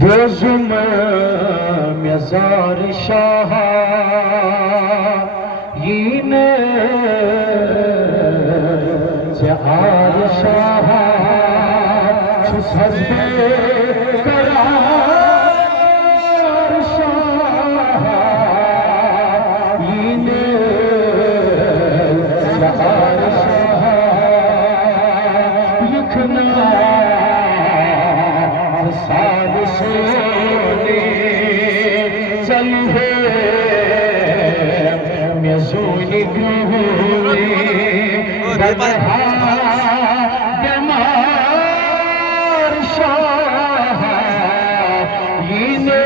Gözüm mezar şaha yine cehar şaha şu sazbe karar şaha yine cehar şaha yıkına साल सोने चल है मज़ूरी गुने बदहा बीमार शाह यीने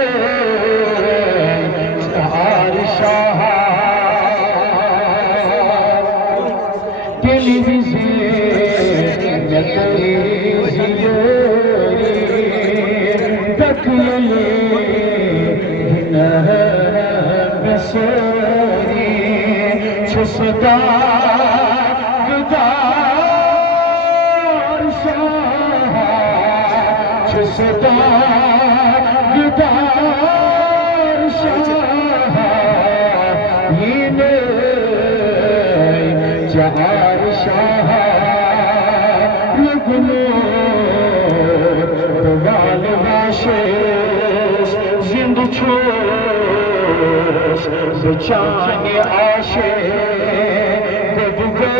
चार शाह टेलीविज़न में तेरी बसरी छुसदा गुदार शाह छुसदा गुदार शाह यीने जहार शाह लगनो दवाल वाशे जिंद छोश बचाने आशे दबगे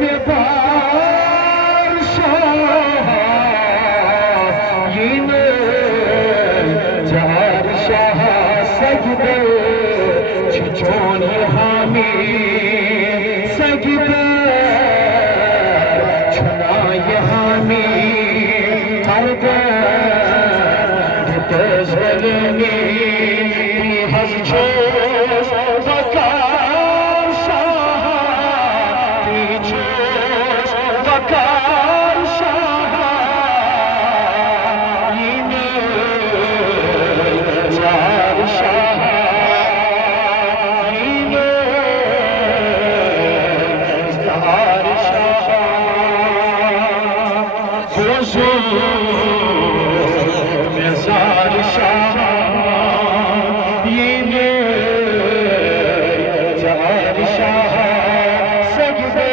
निबार शाह यीने जहार शाह सजदे छिछोनी हामी सजदे छुनाए हामी हर तज़लनी हज़ छोस वकार शाह छोस वकार शाह यीने चार शाह यीने चार शाह मज़ार शाह यीने चार शाह सजदे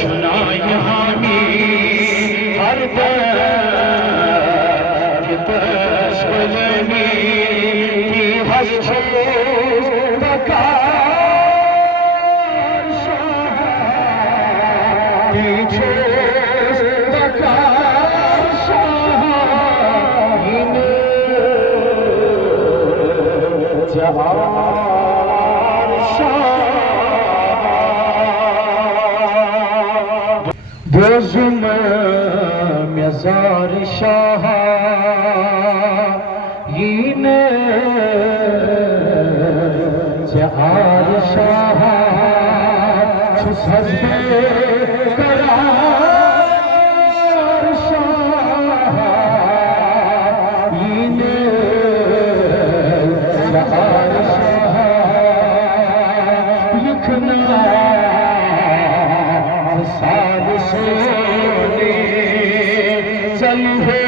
छुनाए हामी हर तज़लनी हज़ छोस वकार शाह छोस वकार शाह यीने जहार Shah gözüm mezar şaha yine cehar şaha şu sazbe karar şaha yine cehar şaha yıkına साल सोने चल है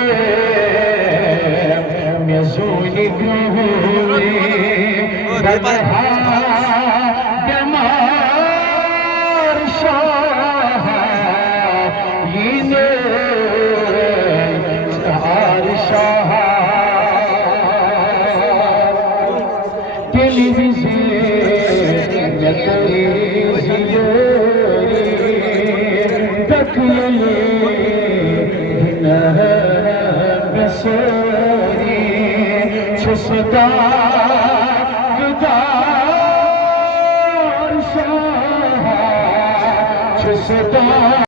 मज़ूरी गुने बदहा बीमार शाह यीने चार शाह टेलीविज़न में तेरी बसरी छुसदा गुदार शाह छुसदा